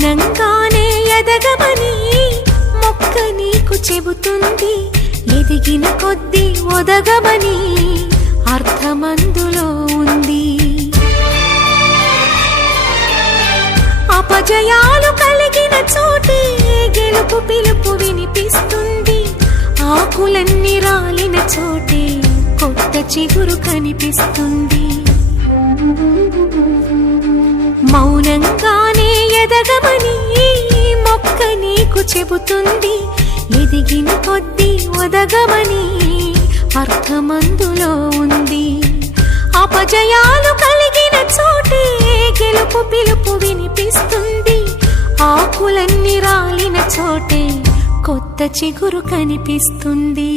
మౌనంగానే ఎదగమని మొక్క నీకు చెబుతుంది. ఎదిగిన కొద్దీ ఒదగమని అర్థమందులో ఉంది. అపజయాలు కలిగిన చోటే గెలుపు పిలుపు వినిపిస్తుంది. ఆకులన్నీ రాలిన చోటే కొత్త చిగురు కనిపిస్తుంది. మౌనంగానే ఎదగమని మొక్క నీకు చెబుతుంది. ఎదిగిన కొద్దీ ఒదగమని అర్థమందులో ఉంది. అపజయాలు కలిగిన చోటే గెలుపు పిలుపు వినిపిస్తుంది. ఆకులన్నీ రాలిన చోటే కొత్త చిగురు కనిపిస్తుంది.